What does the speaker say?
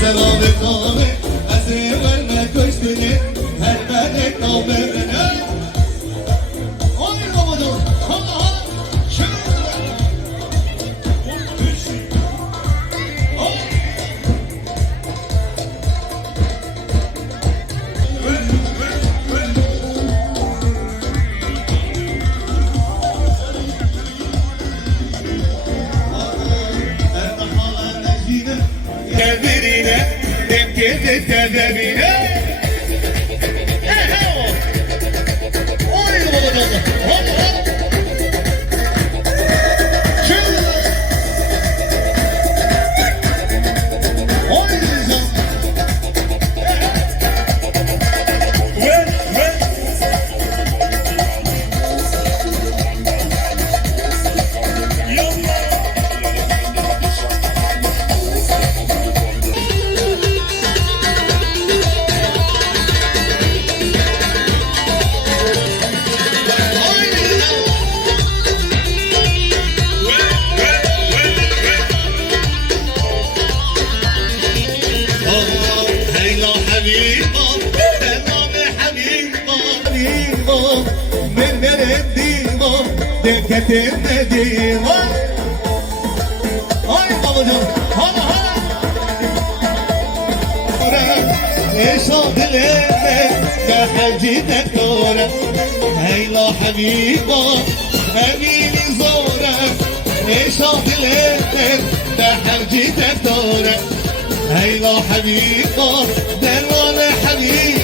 سلام از ورنه کشتنی هر بده کامرنه آی رمضان ها تدرينا تنكد تدرينا من الديمة دكت النديمة هاي بابا هلا هلا ايش اضلك يا حجي دكتورة هيلا حبيبة اميني زورة ايش اضلك يا حجي دكتورة هيلا حبيبة دلونا حبيبة